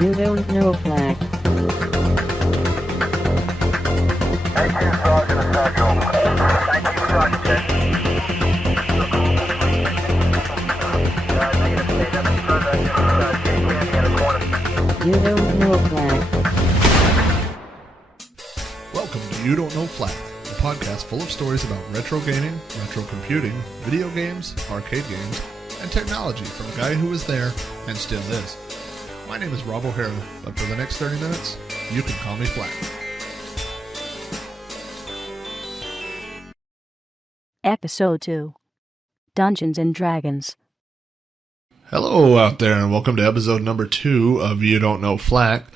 You Don't Know Flack. Thank you, Sergeant Essential. Thank you, Sergeant. You Don't Know Flack. Welcome to You Don't Know Flack, a podcast full of stories about retro gaming, retro computing, video games, arcade games, and technology from a guy who was there and still is. My name is Rob O'Hara, but for the next 30 minutes, you can call me Flack. Episode 2 Dungeons and Dragons. Hello out there, and welcome to episode number 2 of You Don't Know Flack.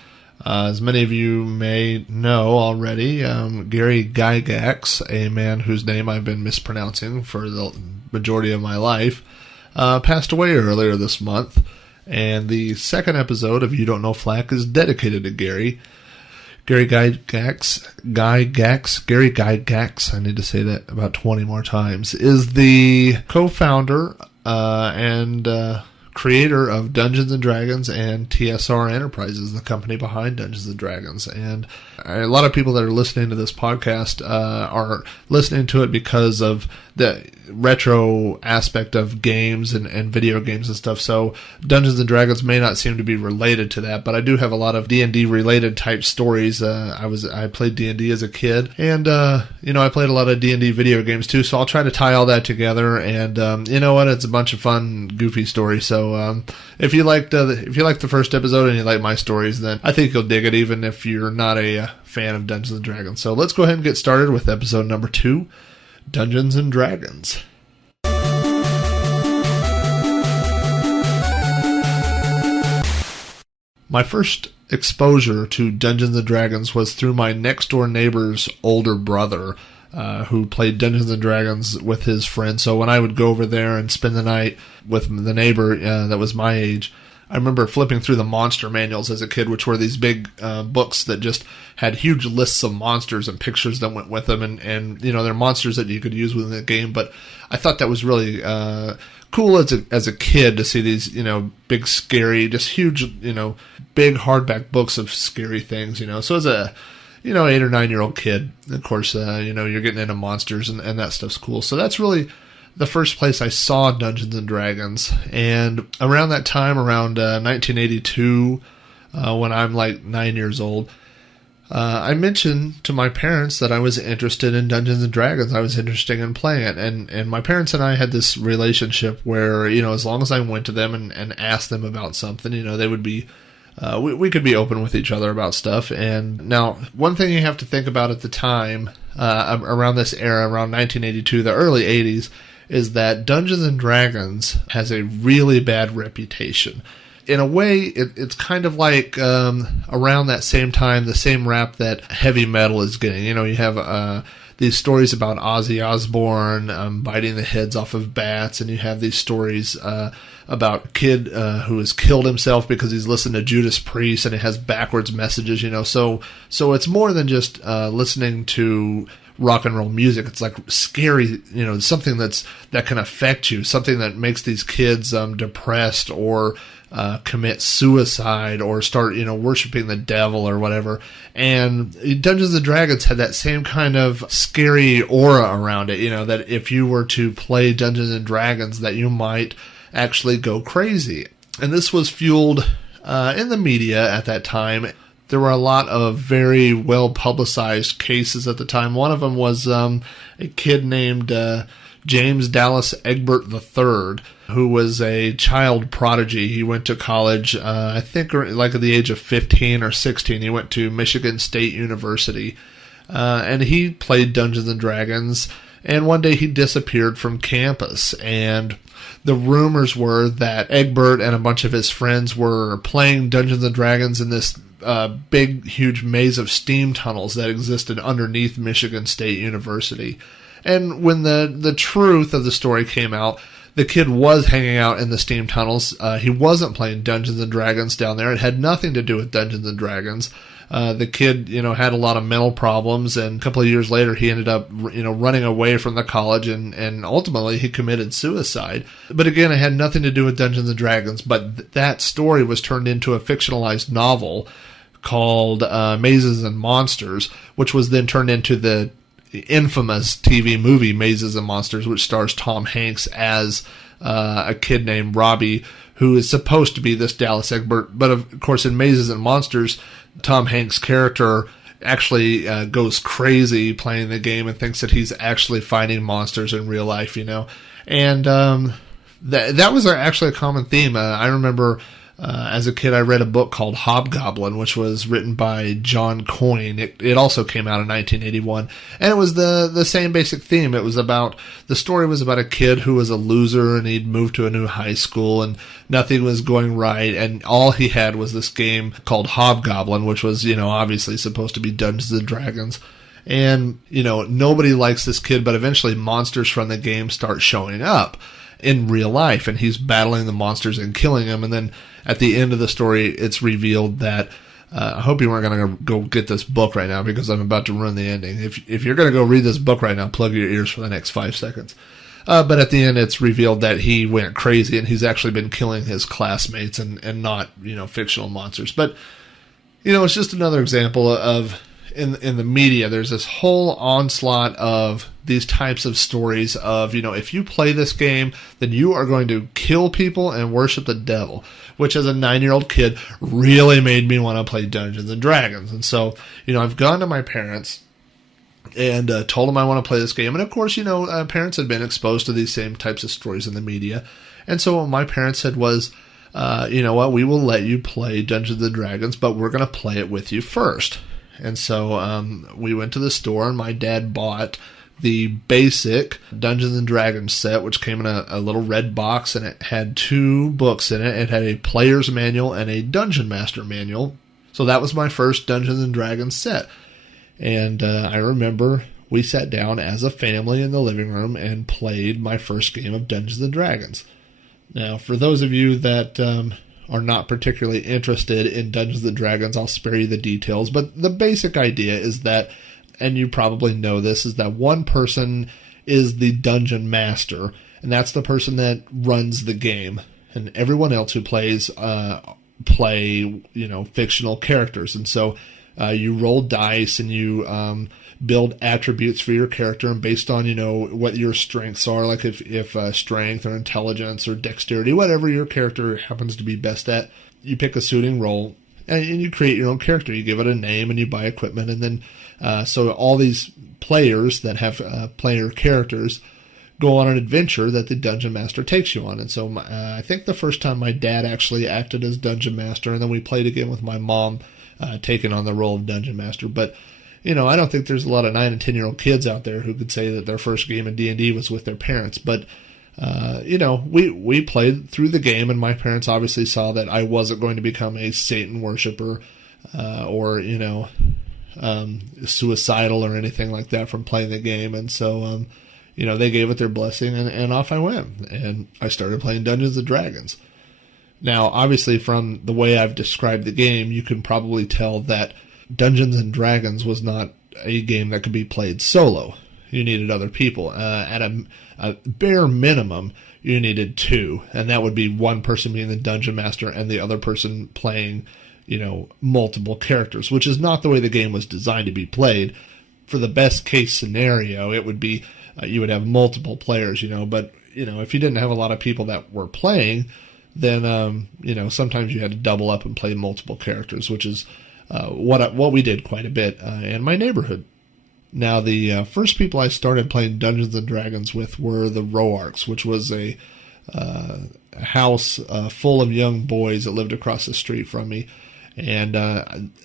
As many of you may know already, Gary Gygax, a man whose name I've been mispronouncing for the majority of my life, passed away earlier this month, and the second episode of You Don't Know Flack is dedicated to Gary. Gary Gygax, I need to say that about 20 more times, is the co-founder and creator of Dungeons and Dragons and TSR Enterprises, the company behind Dungeons and Dragons. And a lot of people that are listening to this podcast are listening to it because of the retro aspect of games and video games and stuff. So Dungeons and Dragons may not seem to be related to that, but I do have a lot of D&D related type stories. I played D&D as a kid, and I played a lot of D&D video games too. So I'll try to tie all that together. And you know what? It's a bunch of fun, goofy stories. So if you liked the first episode and you like my stories, then I think you'll dig it, even if you're not a fan of Dungeons and Dragons. So let's go ahead and get started with episode number 2. Dungeons and Dragons. My first exposure to Dungeons and Dragons was through my next door neighbor's older brother, who played Dungeons and Dragons with his friends. So when I would go over there and spend the night with the neighbor that was my age, I remember flipping through the monster manuals as a kid, which were these big books that just had huge lists of monsters and pictures that went with them. And they're monsters that you could use within the game. But I thought that was really cool as a kid to see these, big, scary, just huge, big hardback books of scary things, So as a 8 or 9 year old kid, of course, you're getting into monsters and that stuff's cool. So that's really the first place I saw Dungeons and Dragons. And around that time, around 1982, when I'm like 9 years old, I mentioned to my parents that I was interested in Dungeons and Dragons. I was interested in playing it. And my parents and I had this relationship where, as long as I went to them and asked them about something, they would be, we could be open with each other about stuff. And now, one thing you have to think about at the time, around this era, around 1982, the early 80s, is that Dungeons and Dragons has a really bad reputation. In a way, it's kind of like around that same time, the same rap that heavy metal is getting. You have these stories about Ozzy Osbourne biting the heads off of bats, and you have these stories about a kid who has killed himself because he's listened to Judas Priest, and it has backwards messages. So it's more than just listening to rock and roll music. It's like scary, something that can affect you, something that makes these kids depressed or commit suicide or start, worshiping the devil or whatever. And Dungeons and Dragons had that same kind of scary aura around it, that if you were to play Dungeons and Dragons, that you might actually go crazy. And this was fueled in the media at that time. There were a lot of very well-publicized cases at the time. One of them was a kid named James Dallas Egbert III, who was a child prodigy. He went to college, I think like at the age of 15 or 16. He went to Michigan State University, and he played Dungeons and Dragons. And one day he disappeared from campus, and the rumors were that Egbert and a bunch of his friends were playing Dungeons and Dragons in this big, huge maze of steam tunnels that existed underneath Michigan State University. And when the truth of the story came out, the kid was hanging out in the steam tunnels. He wasn't playing Dungeons and Dragons down there. It had nothing to do with Dungeons and Dragons. The kid, had a lot of mental problems, and a couple of years later, he ended up, running away from the college, and ultimately he committed suicide. But again, it had nothing to do with Dungeons and Dragons, but that story was turned into a fictionalized novel called Mazes and Monsters, which was then turned into the infamous TV movie Mazes and Monsters, which stars Tom Hanks as a kid named Robbie, who is supposed to be this Dallas expert. But of course, in Mazes and Monsters, Tom Hanks' character actually goes crazy playing the game and thinks that he's actually fighting monsters in real life, And that was actually a common theme. I remember as a kid, I read a book called Hobgoblin, which was written by John Coyne. It also came out in 1981, and it was the same basic theme. The story was about a kid who was a loser, and he'd moved to a new high school, and nothing was going right, and all he had was this game called Hobgoblin, which was, obviously supposed to be Dungeons and Dragons. And, nobody likes this kid, but eventually monsters from the game start showing up in real life, and he's battling the monsters and killing them. And then at the end of the story, it's revealed that I hope you weren't going to go get this book right now, because I'm about to ruin the ending. If you're going to go read this book right now, plug your ears for the next 5 seconds. But at the end, it's revealed that he went crazy, and he's actually been killing his classmates and not, fictional monsters. But, it's just another example of, in the media, there's this whole onslaught of these types of stories of, if you play this game, then you are going to kill people and worship the devil, which as a 9-year-old kid really made me want to play Dungeons and Dragons. And so, I've gone to my parents and told them I want to play this game. And of course, parents had been exposed to these same types of stories in the media. And so what my parents said was, you know what, we will let you play Dungeons and Dragons, but we're going to play it with you first. And so we went to the store, and my dad bought the basic Dungeons and Dragons set, which came in a little red box, and it had 2 books in it. It had a player's manual and a Dungeon Master manual. So that was my first Dungeons and Dragons set. And I remember we sat down as a family in the living room and played my first game of Dungeons and Dragons. Now, for those of you that are not particularly interested in Dungeons and Dragons, I'll spare you the details, but the basic idea is that, and you probably know this, is that one person is the dungeon master, and that's the person that runs the game, and everyone else who plays play, fictional characters. And so you roll dice, and you build attributes for your character, and based on, what your strengths are, like if strength or intelligence or dexterity, whatever your character happens to be best at, you pick a suiting role, and you create your own character. You give it a name, and you buy equipment, and then so all these players that have player characters go on an adventure that the Dungeon Master takes you on. And so I think the first time my dad actually acted as Dungeon Master, and then we played again with my mom taking on the role of Dungeon Master. But I don't think there's a lot of 9 and 10-year-old kids out there who could say that their first game of D&D was with their parents. But, we played through the game, and my parents obviously saw that I wasn't going to become a Satan worshiper or, suicidal or anything like that from playing the game. And so, they gave it their blessing, and off I went. And I started playing Dungeons and Dragons. Now, obviously, from the way I've described the game, you can probably tell that Dungeons and Dragons was not a game that could be played solo. You needed other people. At a bare minimum, you needed 2, and that would be one person being the Dungeon Master and the other person playing, multiple characters, which is not the way the game was designed to be played. For the best case scenario, it would be you would have multiple players, but, if you didn't have a lot of people that were playing, then, sometimes you had to double up and play multiple characters, which is what we did quite a bit in my neighborhood. Now, the first people I started playing Dungeons and Dragons with were the Roarks, which was a house full of young boys that lived across the street from me. And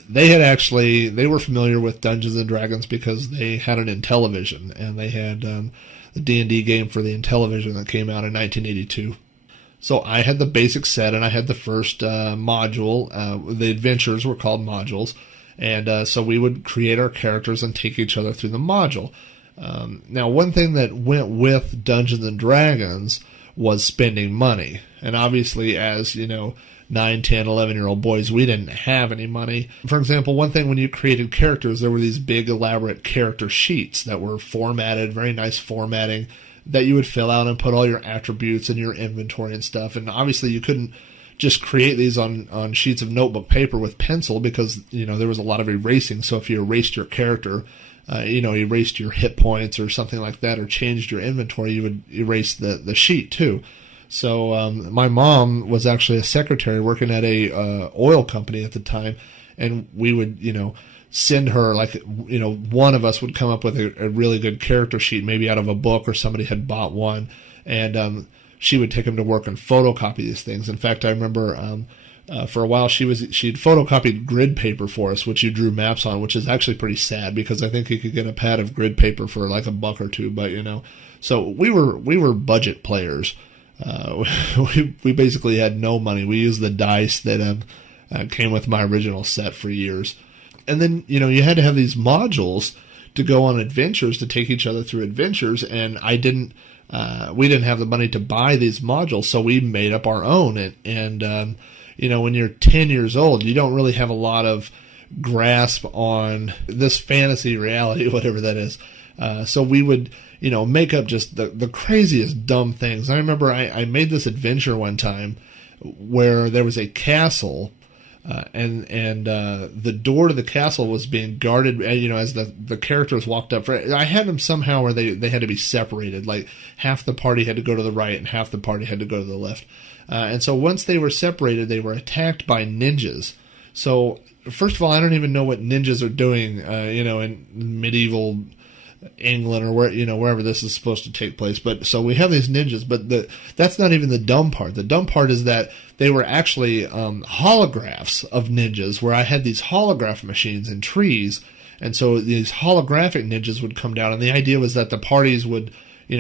they were familiar with Dungeons and Dragons because they had it in television, and they had the D&D game for the Intellivision that came out in 1982. So I had the basic set, and I had the first module. The adventures were called modules. And so we would create our characters and take each other through the module. Now, one thing that went with Dungeons and Dragons was spending money. And obviously, as, 9, 10, 11-year-old boys. We didn't have any money. For example, one thing when you created characters, there were these big elaborate character sheets that were formatted, very nice formatting, that you would fill out and put all your attributes and your inventory and stuff. And obviously you couldn't just create these on sheets of notebook paper with pencil because, there was a lot of erasing. So if you erased your character, erased your hit points or something like that, or changed your inventory, you would erase the sheet too. So my mom was actually a secretary working at a oil company at the time, and we would, send her, one of us would come up with a really good character sheet, maybe out of a book or somebody had bought one, and she would take them to work and photocopy these things. In fact, I remember for a while she'd photocopied grid paper for us, which you drew maps on, which is actually pretty sad because I think you could get a pad of grid paper for like $1 or $2. But so we were budget players. We basically had no money. We used the dice that came with my original set for years. And then you had to have these modules to go on adventures, to take each other through adventures, and we didn't have the money to buy these modules, so we made up our own. And when you're 10 years old, you don't really have a lot of grasp on this fantasy reality, whatever that is. So we would, make up just the craziest dumb things. I remember I made this adventure one time where there was a castle, and the door to the castle was being guarded, as the characters walked up. I had them somehow where they had to be separated, like half the party had to go to the right and half the party had to go to the left. And so once they were separated, they were attacked by ninjas. So first of all, I don't even know what ninjas are doing, in medieval England or wherever this is supposed to take place. But so we have these ninjas, but that's not even the dumb part. The dumb part is that they were actually holographs of ninjas, where I had these holograph machines in trees, and so these holographic ninjas would come down, and the idea was that the parties would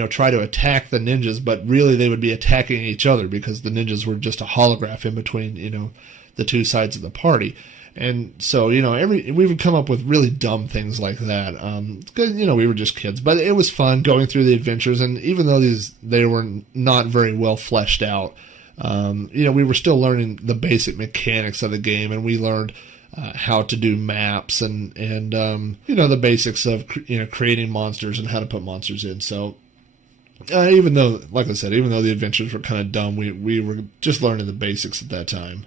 try to attack the ninjas, but really they would be attacking each other because the ninjas were just a holograph in between the two sides of the party. And so, we would come up with really dumb things like that. Because, we were just kids. But it was fun going through the adventures. And even though they were not very well fleshed out, we were still learning the basic mechanics of the game. And we learned how to do maps and the basics of, creating monsters and how to put monsters in. So even though, like I said, even though the adventures were kind of dumb, we were just learning the basics at that time.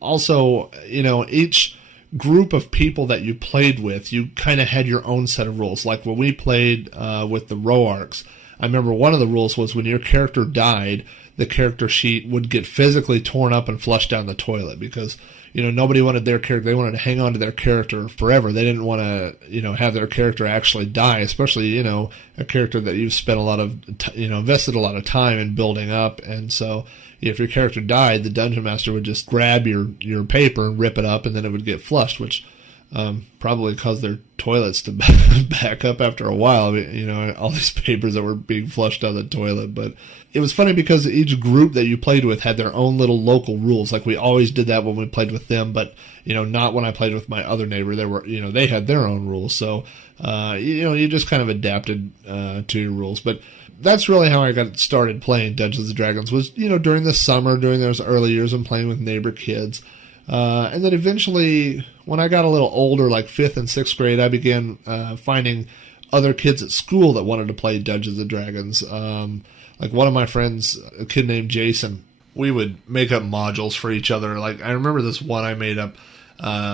Also, each group of people that you played with, you kind of had your own set of rules. Like when we played with the Roarks, I remember one of the rules was when your character died, the character sheet would get physically torn up and flushed down the toilet because, nobody wanted their character. They wanted to hang on to their character forever. They didn't want to, have their character actually die, especially, a character that you've spent a lot of, invested a lot of time in building up. And so if your character died, the dungeon master would just grab your paper and rip it up, and then it would get flushed, which probably caused their toilets to back up after a while. All these papers that were being flushed down the toilet. But it was funny because each group that you played with had their own little local rules. Like we always did that when we played with them, but not when I played with my other neighbor. They had their own rules. So you just kind of adapted to your rules. But that's really how I got started playing Dungeons and Dragons, was, during the summer, during those early years, and playing with neighbor kids. And then eventually, when I got a little older, like 5th and 6th grade, I began finding other kids at school that wanted to play Dungeons and Dragons. Like one of my friends, a kid named Jason, we would make up modules for each other. Like I remember this one I made up.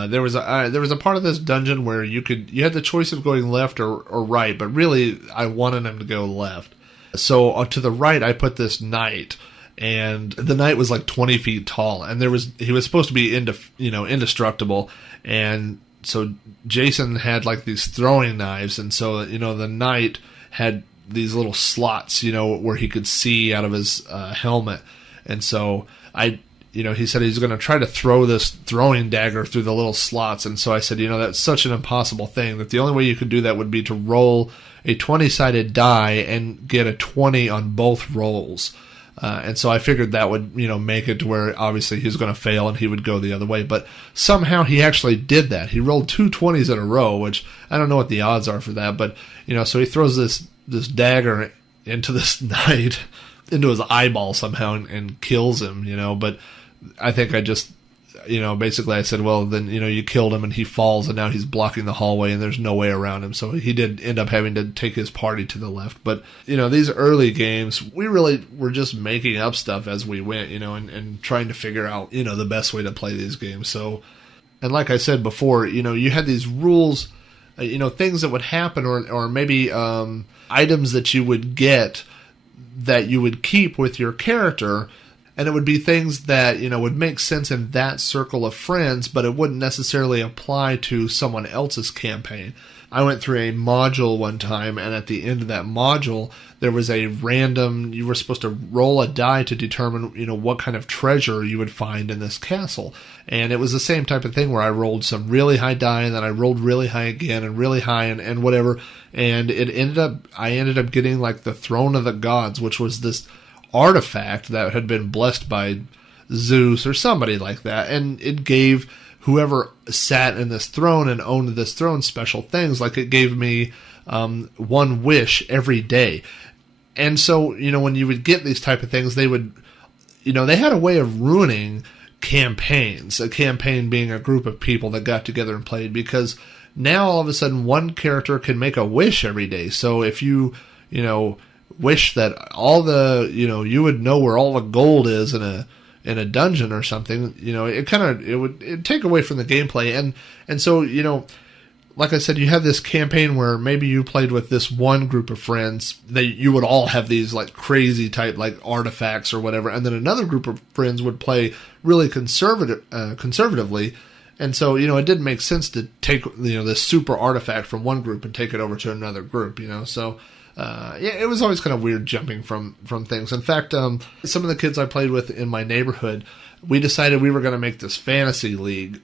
There was a part of this dungeon where you had the choice of going left or right, but really I wanted him to go left. So to the right, I put this knight, and the knight was like 20 feet tall, and he was supposed to be indestructible, and so Jason had like these throwing knives, and so the knight had these little slots, where he could see out of his helmet, and so he said he's going to try to throw this throwing dagger through the little slots, and so I said, that's such an impossible thing that the only way you could do that would be to roll a 20-sided die and get a 20 on both rolls. And so I figured that would, make it to where obviously he was going to fail and he would go the other way. But somehow he actually did that. He rolled 2 20s in a row, which I don't know what the odds are for that. But, so he throws this dagger into this knight, into his eyeball somehow, and kills him, But I think I just, basically I said, well, then, you killed him and he falls and now he's blocking the hallway and there's no way around him. So he did end up having to take his party to the left. But, these early games, we really were just making up stuff as we went, and trying to figure out, the best way to play these games. So, and like I said before, you had these rules, things that would happen or maybe items that you would get that you would keep with your character. And it would be things that, would make sense in that circle of friends, but it wouldn't necessarily apply to someone else's campaign. I went through a module one time, and at the end of that module, there was a random, you were supposed to roll a die to determine, what kind of treasure you would find in this castle. And it was the same type of thing where I rolled some really high die, and then I rolled really high again, and really high, and whatever. And I ended up getting like the Throne of the Gods, which was this artifact that had been blessed by Zeus or somebody like that, and it gave whoever sat in this throne and owned this throne special things. Like it gave me one wish every day. And so, when you would get these type of things, they would, they had a way of ruining campaigns, a campaign being a group of people that got together and played, because now all of a sudden one character can make a wish every day. So if you wish that all the, you would know where all the gold is in a dungeon or something, it'd take away from the gameplay. And so, like I said, you have this campaign where maybe you played with this one group of friends that you would all have these like crazy type like artifacts or whatever, and then another group of friends would play really conservatively. And so, it didn't make sense to take, this super artifact from one group and take it over to another group, so it was always kind of weird jumping from things. In fact, some of the kids I played with in my neighborhood, we decided we were going to make this fantasy league,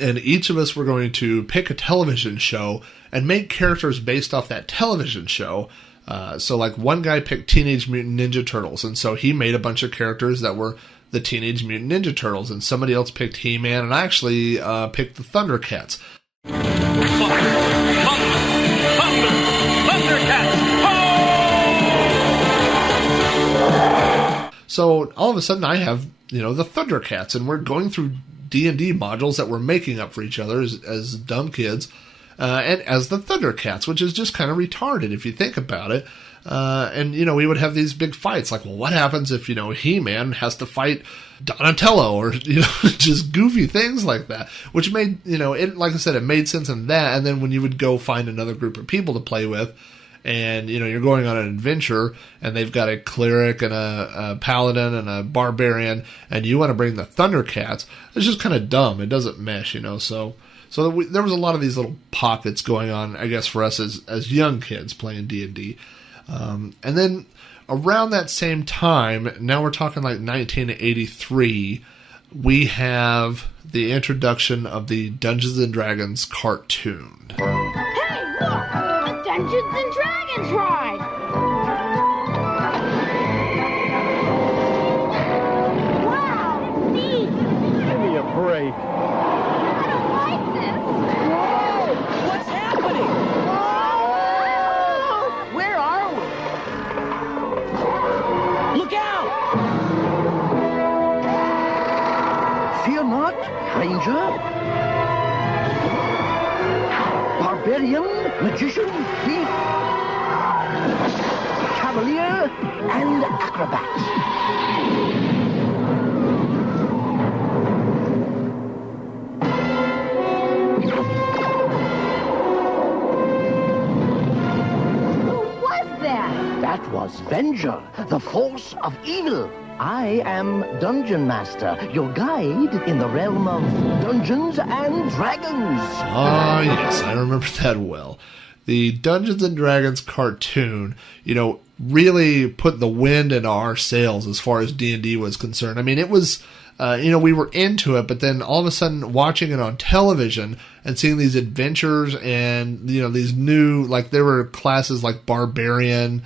and each of us were going to pick a television show and make characters based off that television show. So like one guy picked Teenage Mutant Ninja Turtles, and so he made a bunch of characters that were the Teenage Mutant Ninja Turtles, and somebody else picked He-Man, and I actually picked the Thundercats. So all of a sudden I have, the Thundercats, and we're going through D&D modules that we're making up for each other as dumb kids, and as the Thundercats, which is just kind of retarded if you think about it. And, we would have these big fights, like, well, what happens if, He-Man has to fight Donatello, or, just goofy things like that, which made, like I said, it made sense in that. And then when you would go find another group of people to play with, and, you're going on an adventure, and they've got a cleric and a paladin and a barbarian, and you want to bring the Thundercats, it's just kind of dumb. It doesn't mesh, so there was a lot of these little pockets going on, I guess, for us as young kids playing D&D. And then around that same time, now we're talking like 1983, we have the introduction of the Dungeons and Dragons cartoon. Hey, look! A Dungeons and Dragons ride! Wow, it's neat! Give me a break. I don't like this! Whoa! What's happening? Whoa! Where are we? Look out! Fear not, stranger. Barbarian, magician, thief, cavalier, and acrobat. That was Venger, the force of evil. I am Dungeon Master, your guide in the realm of Dungeons and Dragons. Ah, yes, I remember that well. The Dungeons and Dragons cartoon, really put the wind in our sails as far as D&D was concerned. I mean, it was, we were into it, but then all of a sudden watching it on television and seeing these adventures and, these new, like there were classes like Barbarian,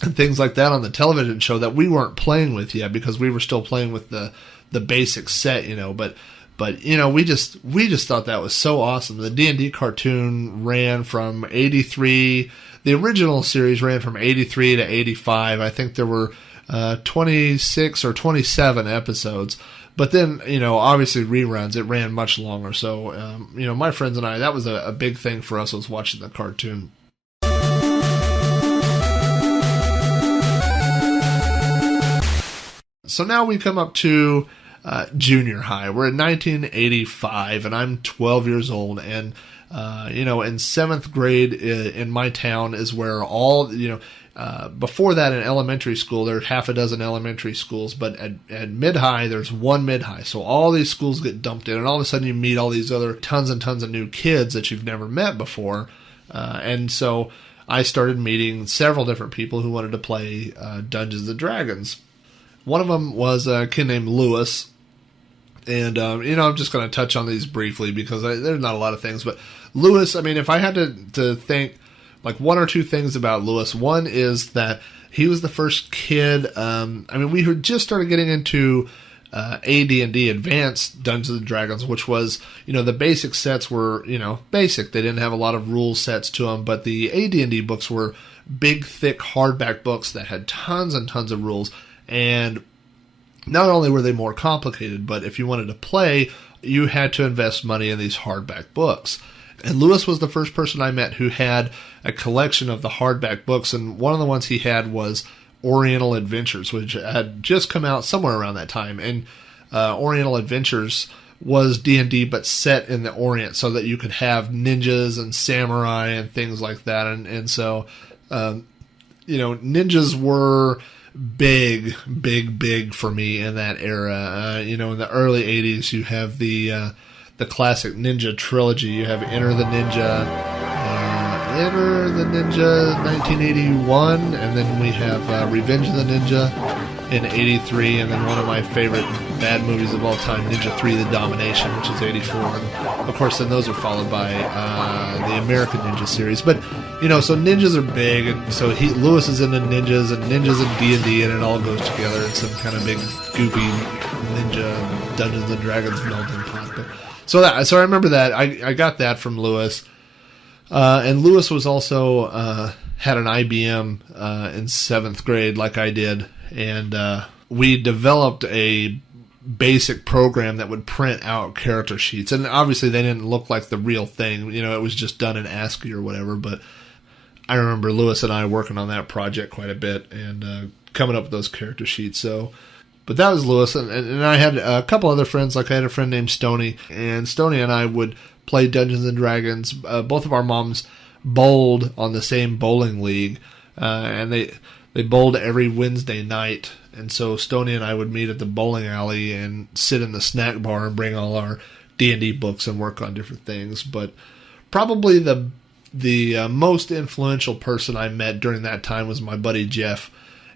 and things like that on the television show that we weren't playing with yet because we were still playing with the basic set, but we just thought that was so awesome. The D&D cartoon ran from 83, the original series ran from 83 to 85. I think there were 26 or 27 episodes. But then, obviously reruns, it ran much longer. So, my friends and I, that was a big thing for us, was watching the cartoon. So now we come up to junior high. We're in 1985, and I'm 12 years old. And, in seventh grade in my town is where all, before that in elementary school, there are half a dozen elementary schools, but at mid-high, there's one mid-high. So all these schools get dumped in, and all of a sudden you meet all these other tons and tons of new kids that you've never met before. And so I started meeting several different people who wanted to play Dungeons & Dragons. One of them was a kid named Lewis. And, I'm just going to touch on these briefly because there's not a lot of things. But Lewis, if I had to think like one or two things about Lewis, one is that he was the first kid. We had just started getting into AD&D, Advanced Dungeons & Dragons, which was, the basic sets were, basic. They didn't have a lot of rule sets to them. But the AD&D books were big, thick, hardback books that had tons and tons of rules. And not only were they more complicated, but if you wanted to play, you had to invest money in these hardback books. And Lewis was the first person I met who had a collection of the hardback books, and one of the ones he had was Oriental Adventures, which had just come out somewhere around that time. And Oriental Adventures was D&D, but set in the Orient, so that you could have ninjas and samurai and things like that. And so, ninjas were big for me in that era. In the early 80s, you have the classic Ninja trilogy. You have Enter the Ninja 1981, and then we have Revenge of the Ninja in 83, and then one of my favorite bad movies of all time, Ninja 3: The Domination, which is 84. And of course, then those are followed by the American Ninja series. But so ninjas are big, and so Lewis is into ninjas and D&D, and it all goes together in some kind of big goofy ninja Dungeons and Dragons melting pot. But, so I remember that I got that from Lewis, and Lewis was also had an IBM in seventh grade, like I did, and we developed a basic program that would print out character sheets, and obviously they didn't look like the real thing. It was just done in ASCII or whatever, but I remember Lewis and I working on that project quite a bit and coming up with those character sheets. But that was Lewis, and I had a couple other friends. Like I had a friend named Stoney, and Stoney and I would play Dungeons and Dragons. Both of our moms bowled on the same bowling league, and they bowled every Wednesday night. And so Stoney and I would meet at the bowling alley and sit in the snack bar and bring all our D&D books and work on different things. But probably the most influential person I met during that time was my buddy Jeff.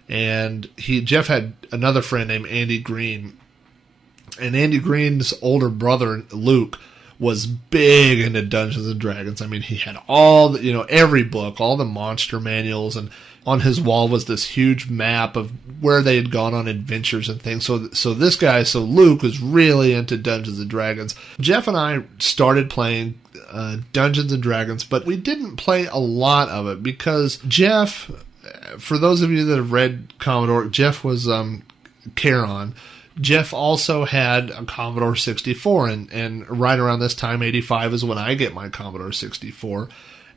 And Jeff had another friend named Andy Green. And Andy Green's older brother, Luke, was big into Dungeons and Dragons. He had all every book, all the monster manuals, and on his wall was this huge map of where they had gone on adventures and things. So Luke was really into Dungeons and Dragons. Jeff and I started playing Dungeons and Dragons, but we didn't play a lot of it because Jeff, for those of you that have read Commodore, Jeff was Charon. Jeff also had a Commodore 64, and right around this time, 85, is when I get my Commodore 64.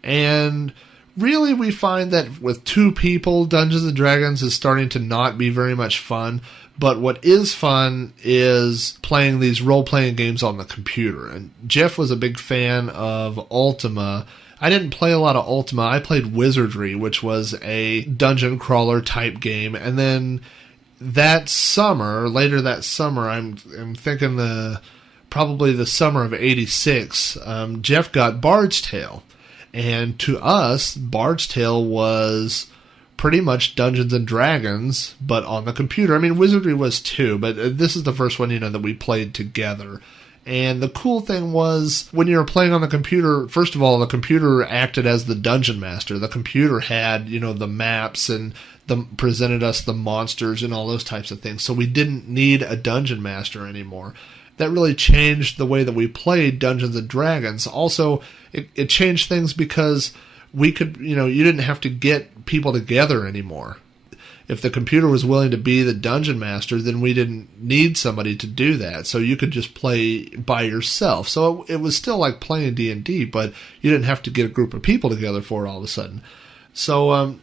And really, we find that with two people, Dungeons & Dragons is starting to not be very much fun. But what is fun is playing these role-playing games on the computer. And Jeff was a big fan of Ultima. I didn't play a lot of Ultima. I played Wizardry, which was a dungeon crawler type game. And then later that summer, I'm thinking probably the summer of 86, Jeff got Bard's Tale. And to us, Bard's Tale was pretty much Dungeons and Dragons, but on the computer. Wizardry was too, but this is the first one, that we played together. And the cool thing was, when you were playing on the computer, first of all, the computer acted as the dungeon master. The computer had, the maps and presented us the monsters and all those types of things. So we didn't need a dungeon master anymore. That really changed the way that we played Dungeons and Dragons. Also, it changed things because we could, you didn't have to get people together anymore. if the computer was willing to be the dungeon master, then we didn't need somebody to do that. So you could just play by yourself. So it was still like playing D&D, but you didn't have to get a group of people together for it all of a sudden. So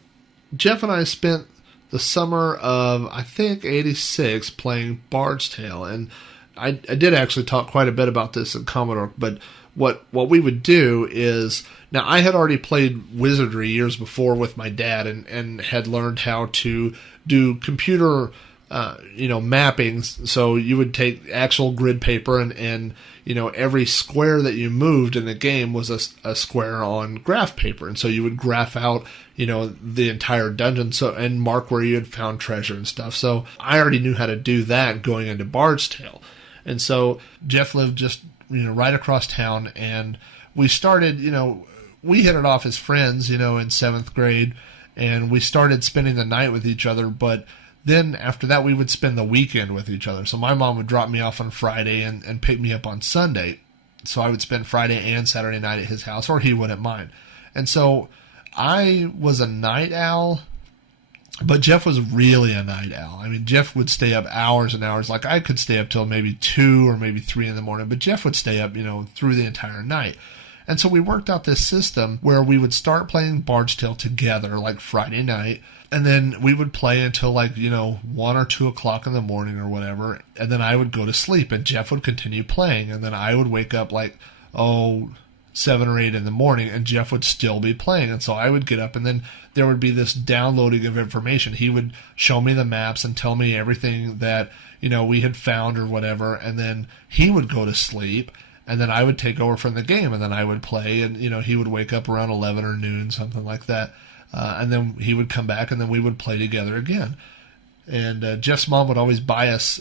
Jeff and I spent the summer of, I think, 86 playing Bard's Tale. And I did actually talk quite a bit about this in Commodore, but what we would do is, now I had already played Wizardry years before with my dad and had learned how to do computer mappings. So you would take actual grid paper and every square that you moved in the game was a square on graph paper. And so you would graph out, the entire dungeon and mark where you had found treasure and stuff. So I already knew how to do that going into Bard's Tale. And so Jeff lived just, right across town, and we started, we hit it off as friends, in 7th grade, and we started spending the night with each other, but then after that we would spend the weekend with each other. So my mom would drop me off on Friday and pick me up on Sunday. So I would spend Friday and Saturday night at his house, or he would at mine. And so I was a night owl, but Jeff was really a night owl. I mean, Jeff would stay up hours and hours. Like, I could stay up till maybe 2 or maybe 3 in the morning, but Jeff would stay up, through the entire night. And so we worked out this system where we would start playing Bard's Tale together, like Friday night, and then we would play until 1 or 2 o'clock in the morning or whatever, and then I would go to sleep, and Jeff would continue playing, and then I would wake up 7 or 8 in the morning, and Jeff would still be playing. And so I would get up, and then there would be this downloading of information. He would show me the maps and tell me everything that, we had found or whatever, and then he would go to sleep, and then I would take over from the game, and then I would play, and, he would wake up around 11 or noon, something like that, and then he would come back, and then we would play together again. And Jeff's mom would always buy us,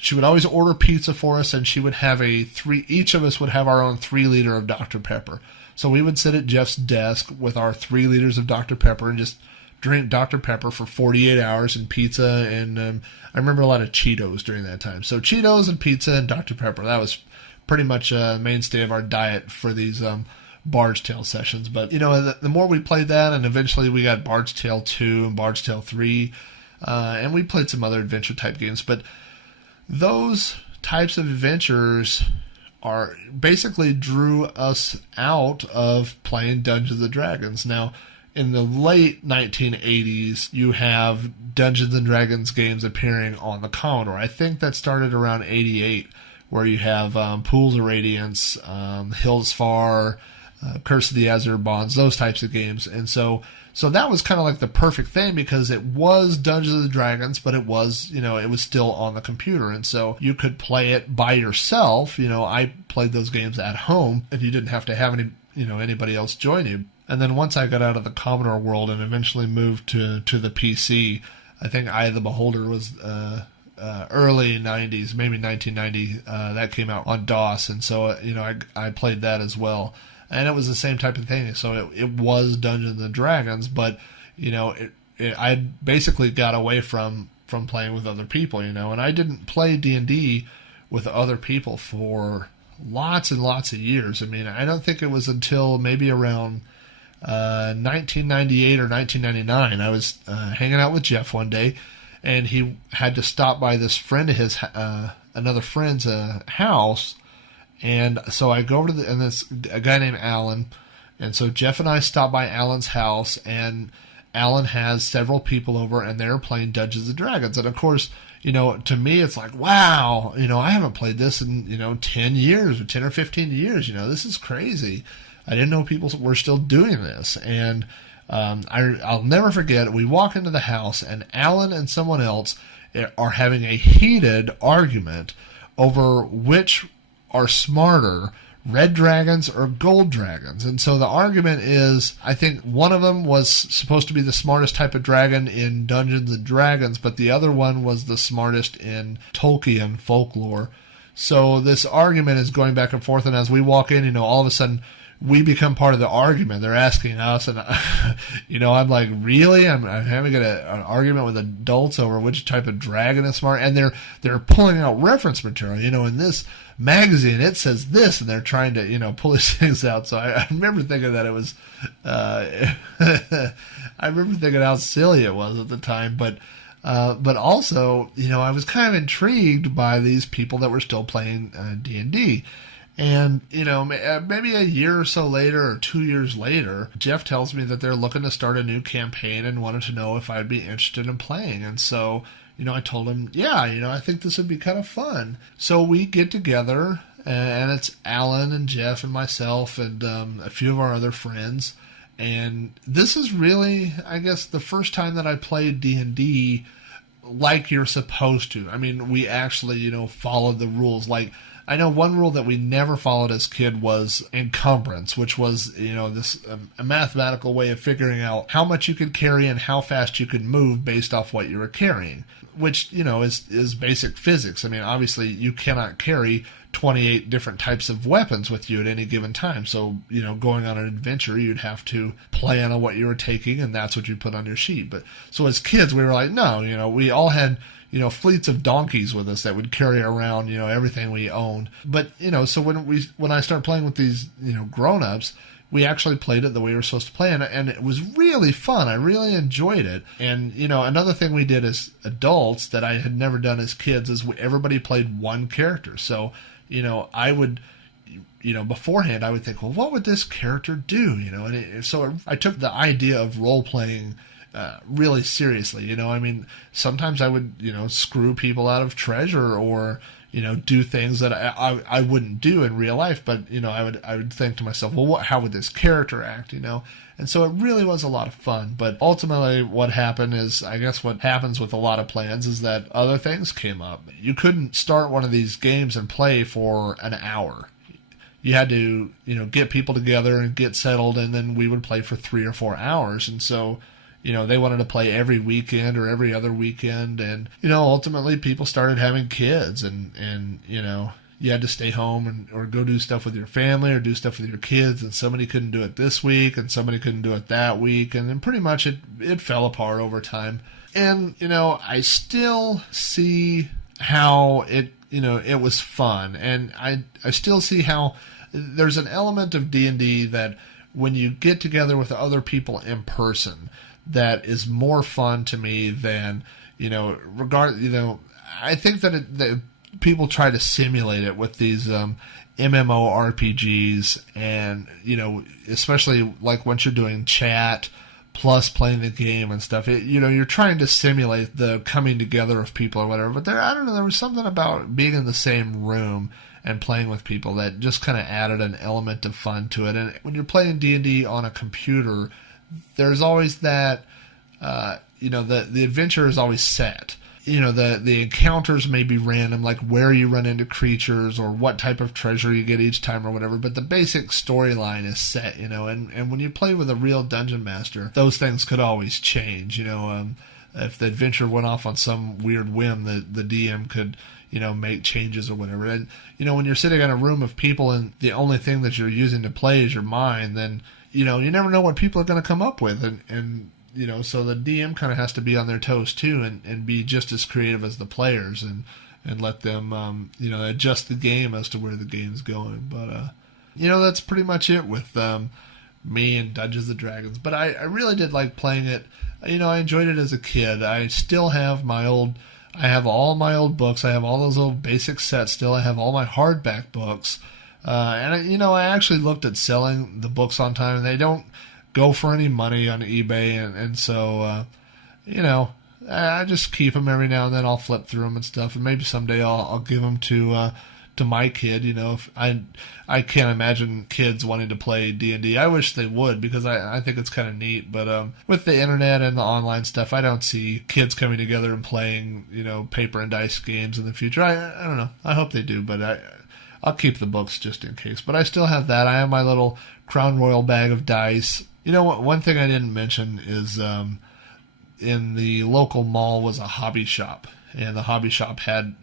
she would always order pizza for us, and she would have each of us would have our own 3-liter of Dr. Pepper. So we would sit at Jeff's desk with our 3 liters of Dr. Pepper and just drink Dr. Pepper for 48 hours and pizza. And I remember a lot of Cheetos during that time. So Cheetos and pizza and Dr. Pepper, that was pretty much a mainstay of our diet for these Bard's Tale sessions. But, the more we played that, and eventually we got Bard's Tale 2 and Bard's Tale 3, and we played some other adventure type games, but those types of adventures are basically drew us out of playing Dungeons and Dragons. Now, in the late 1980s, you have Dungeons and Dragons games appearing on the Commodore. I think that started around 88, where you have Pools of Radiance, Hills Far, Curse of the Azure Bonds, those types of games. And so that was kind of like the perfect thing, because it was Dungeons and Dragons, but it was, it was still on the computer. And so you could play it by yourself. I played those games at home, and you didn't have to have anybody else join you. And then once I got out of the Commodore world and eventually moved to the PC, I think Eye of the Beholder was early 90s, maybe 1990. That came out on DOS. And so, I played that as well. And it was the same type of thing. So it was Dungeons and Dragons, but, I basically got away from playing with other people, and I didn't play D&D with other people for lots and lots of years. I mean, I don't think it was until maybe around 1998 or 1999. I was hanging out with Jeff one day, and he had to stop by this friend of his, another friend's house. And so I go over to a guy named Alan, and so Jeff and I stop by Alan's house, and Alan has several people over, and they're playing Dungeons and Dragons. And of course, to me, it's like, wow, I haven't played this in, 10 years or 10 or 15 years. This is crazy. I didn't know people were still doing this. And I'll never forget, we walk into the house, and Alan and someone else are having a heated argument over which are smarter, red dragons or gold dragons. And so the argument is, I think one of them was supposed to be the smartest type of dragon in Dungeons and Dragons, but the other one was the smartest in Tolkien folklore. So this argument is going back and forth, and as we walk in, all of a sudden we become part of the argument. They're asking us, and I'm like, really? I'm having an argument with adults over which type of dragon is smart, and they're pulling out reference material. In this magazine it says this, and they're trying to pull these things out. So I remember thinking that it was I I remember thinking how silly it was at the time, but also, I was kind of intrigued by these people that were still playing D&D. And, maybe a year or so later or 2 years later, Jeff tells me that they're looking to start a new campaign and wanted to know if I'd be interested in playing. And so, I told him, yeah, I think this would be kind of fun. So we get together, and it's Alan and Jeff and myself and a few of our other friends. And this is really, I guess, the first time that I played D&D like you're supposed to. I mean, we actually, followed the rules. Like, I know one rule that we never followed as kid was encumbrance, which was, this a mathematical way of figuring out how much you could carry and how fast you could move based off what you were carrying, which, is basic physics. I mean, obviously you cannot carry 28 different types of weapons with you at any given time. So, going on an adventure, you'd have to plan on what you were taking, and that's what you put on your sheet. But so as kids, we were like, no, we all had, fleets of donkeys with us that would carry around, everything we owned. But, so when I started playing with these, grown-ups, we actually played it the way we were supposed to play, and it was really fun. I really enjoyed it. And, another thing we did as adults that I had never done as kids is everybody played one character. So, I would, beforehand, I would think, well, what would this character do? So I took the idea of role-playing really seriously. I mean, sometimes I would, screw people out of treasure or, do things that I wouldn't do in real life. But, I would think to myself, well, how would this character act, And so it really was a lot of fun. But ultimately what happened is, I guess what happens with a lot of plans is that other things came up. You couldn't start one of these games and play for an hour. You had to, get people together and get settled, and then we would play for 3 or 4 hours. And so, they wanted to play every weekend or every other weekend. And, ultimately people started having kids and you had to stay home or go do stuff with your family or do stuff with your kids. And somebody couldn't do it this week and somebody couldn't do it that week. And then pretty much it fell apart over time. And, I still see how it was fun. And I still see how there's an element of D&D that when you get together with other people in person, that is more fun to me than, I think that people try to simulate it with these MMORPGs and, especially like once you're doing chat plus playing the game and stuff, you're trying to simulate the coming together of people or whatever. But I don't know, there was something about being in the same room and playing with people that just kind of added an element of fun to it. And when you're playing D&D on a computer, there's always that, the adventure is always set. The encounters may be random, like where you run into creatures or what type of treasure you get each time or whatever, but the basic storyline is set, and when you play with a real dungeon master, those things could always change, if the adventure went off on some weird whim, the DM could, make changes or whatever. And, when you're sitting in a room of people and the only thing that you're using to play is your mind, then, you never know what people are going to come up with. And so the DM kind of has to be on their toes too and be just as creative as the players and let them, adjust the game as to where the game's going. But, that's pretty much it with me and Dungeons & Dragons. But I really did like playing it. I enjoyed it as a kid. I still have I have all my old books. I have all those old basic sets still. I have all my hardback books. And, I actually looked at selling the books on time, and they don't go for any money on eBay. And so, I just keep them every now and then. I'll flip through them and stuff. And maybe someday I'll give them to my kid. If I can't imagine kids wanting to play D&D. I wish they would, because I think it's kind of neat. But with the internet and the online stuff, I don't see kids coming together and playing, paper and dice games in the future. I don't know. I hope they do, but I'll keep the books just in case. But I still have that. I have my little Crown Royal bag of dice. One thing I didn't mention is in the local mall was a hobby shop. And the hobby shop had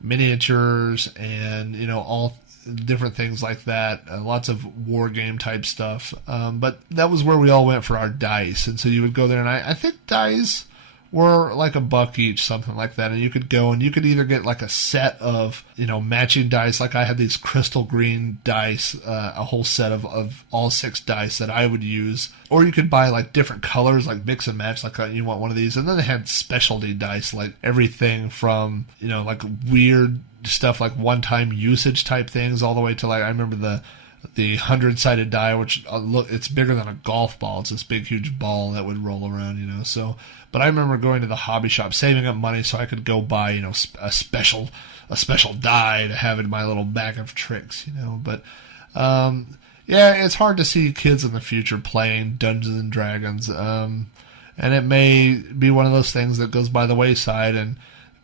miniatures and, all different things like that. Lots of war game type stuff. But that was where we all went for our dice. And so you would go there, and I think dice were like $1 each, something like that. And you could go and you could either get like a set of, matching dice. Like I had these crystal green dice, a whole set of all 6 dice that I would use. Or you could buy like different colors, like mix and match, like you want one of these. And then they had specialty dice, like everything from, like weird stuff like one-time usage type things all the way to like, I remember the 100-sided die, which it's bigger than a golf ball. It's this big, huge ball that would roll around, So, but I remember going to the hobby shop, saving up money so I could go buy, a special die to have in my little bag of tricks, But, yeah, it's hard to see kids in the future playing Dungeons and Dragons. And it may be one of those things that goes by the wayside, and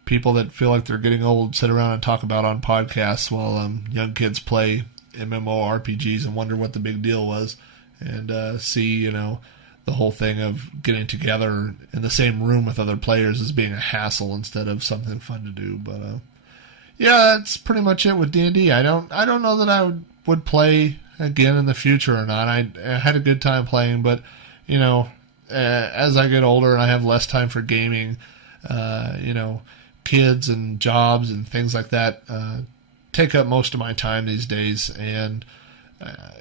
people that feel like they're getting old sit around and talk about on podcasts while young kids play MMORPGs and wonder what the big deal was, and see, the whole thing of getting together in the same room with other players as being a hassle instead of something fun to do. But yeah, that's pretty much it with D&D. I don't know that I would play again in the future or not. I had a good time playing, but as I get older and I have less time for gaming, kids and jobs and things like that take up most of my time these days, and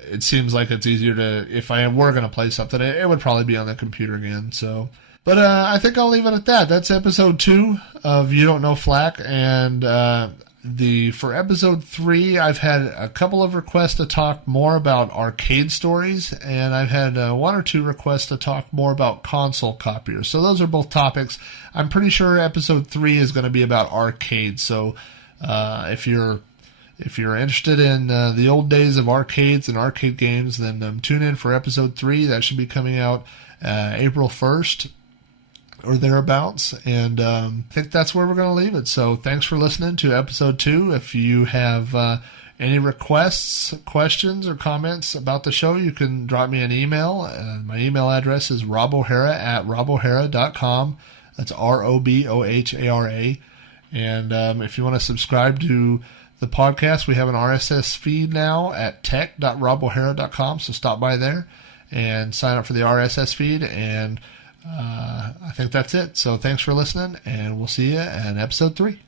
it seems like it's easier to, if I were going to play something, it would probably be on the computer again. So, but I think I'll leave it at that. That's episode 2 of You Don't Know Flack, and for episode 3, I've had a couple of requests to talk more about arcade stories, and I've had 1 or 2 requests to talk more about console copiers. So those are both topics. I'm pretty sure episode 3 is going to be about arcades. So if you're interested in the old days of arcades and arcade games, then tune in for episode 3. That should be coming out April 1st or thereabouts. And I think that's where we're going to leave it. So thanks for listening to episode 2. If you have any requests, questions, or comments about the show, you can drop me an email. My email address is robohara@robohara.com. That's ROBOHARA. And if you want to subscribe to the podcast, we have an RSS feed now at tech.robohara.com, so stop by there and sign up for the RSS feed, and I think that's it. So thanks for listening, and we'll see you in episode 3.